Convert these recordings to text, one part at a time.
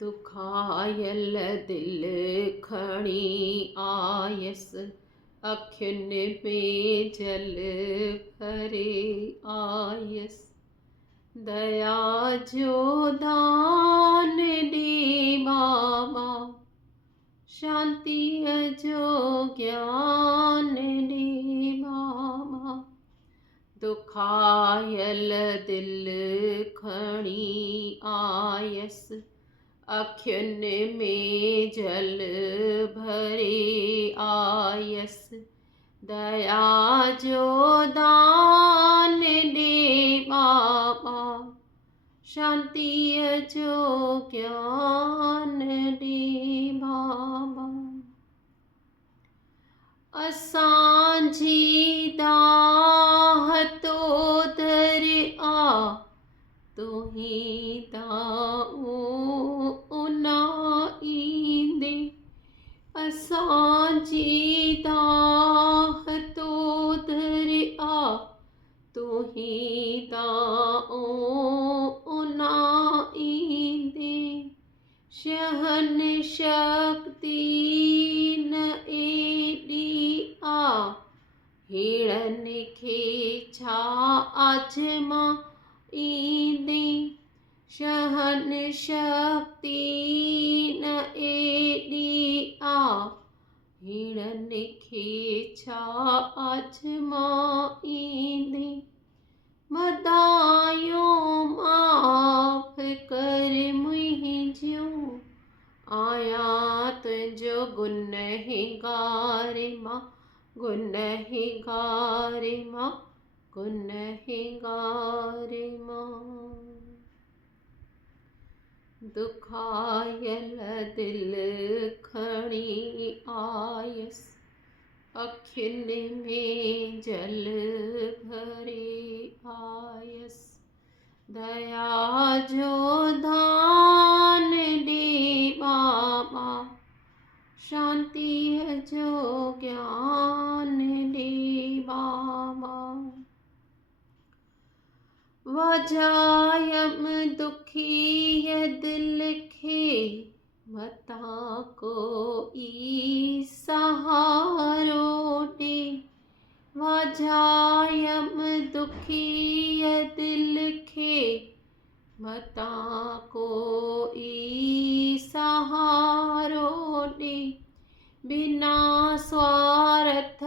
दुखायल दिल खणी आयस, अखियुनि में जल भरे आयस। दया जो दान ॾे बाबा, शांतीअ जो ज्ञान ॾे बाबा। दुखायल दिल खणी आयस, अखियुनि में जल भरे आयस। दया जो दान ॾे बाबा, शांतीअ जो ज्ञान ॾे बाबा। असांजी दाह तो दर आ, तुही दाऊं ईंदे। असांजी दाह तो दर आ, तुही दाऊं ईंदे। शहन शक्ति न एॾी आ, हेड़नि खे छा आजमा ईंदे। शहन शक्ति न एॾी आ, हेड़नि खे छा आजमा ईंदे। मदायूं माफ़ कर मुंहिंजियूं, आयां तुंहिंजो गुनहगार मां, गुनहगार मां, गुनहगार मां। दुखायल दिल खणी आयस, अखियुनि में जल भरे आयस। दया जो दान ॾे बाबा, शांतीअ जो ज्ञान ॾे बाबा। वजायम दुखीअ दिल खे, मतां कोई सहारो ॾे। वजायम दुखीअ दिल खे, मतां कोई सहारो ॾे। बिना स्वार्थ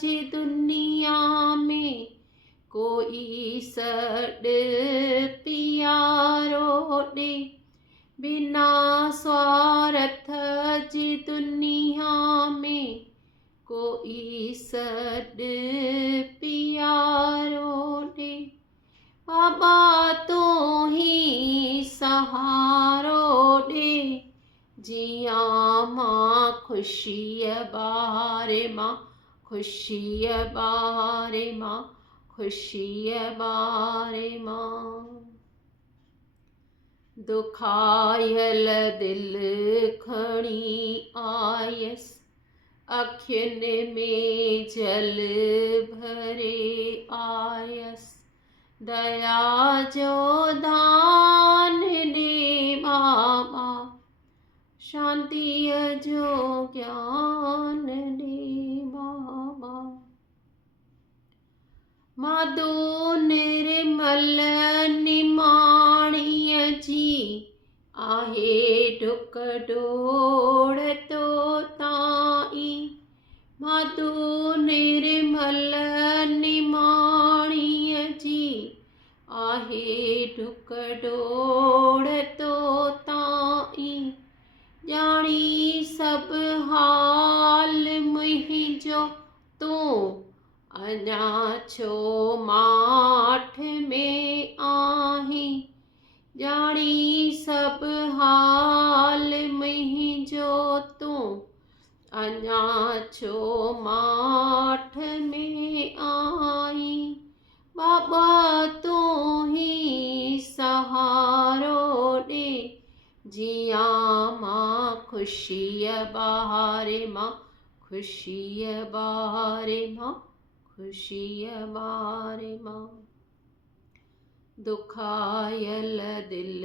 जी दुनिया में, कोई सॾ पियारो ॾे। बिना स्वार्थ जी दुनिया में, कोई सॾ पियारो ॾे। बाबा तूही सहारो ॾे, जियां मां ख़ुशीअ बारे मां, ख़ुशीअ बारे मां, ख़ुशीअ बारे मां। दुखायल दिल खणी आयस, अखियुनि में जल भरे आयस। दया जो दान ॾे बाबा, शांतीअ जो ज्ञान ॾे बाबा। माधो निर्मल निमाणीअ जी, आहे डुक डोड़ तो ताईं। माधो निर्मल निमाणीअ जी, आहे डुक डोड़ तो ताईं। ॼाणी सभु हाल मुंहिंजो तूं, अञा छो माठ में आहीं। ॼाणी सभु हाल मुंहिंजो तूं, अञा छो माठ में आहीं। बाबा तूही सहारो ॾे, जियां मां ख़ुशीअ बारे मां, ख़ुशीअ बारे मां, ख़ुशीअ बारे मां। दुखायल दिल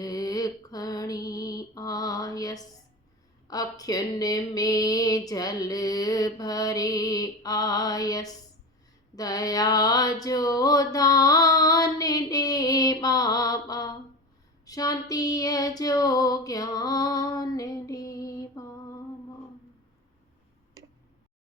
खणी आयस। अखियुनि में जल भरे आयस। दया जो दान ॾे बाबा, शांतीअ जो ज्ञान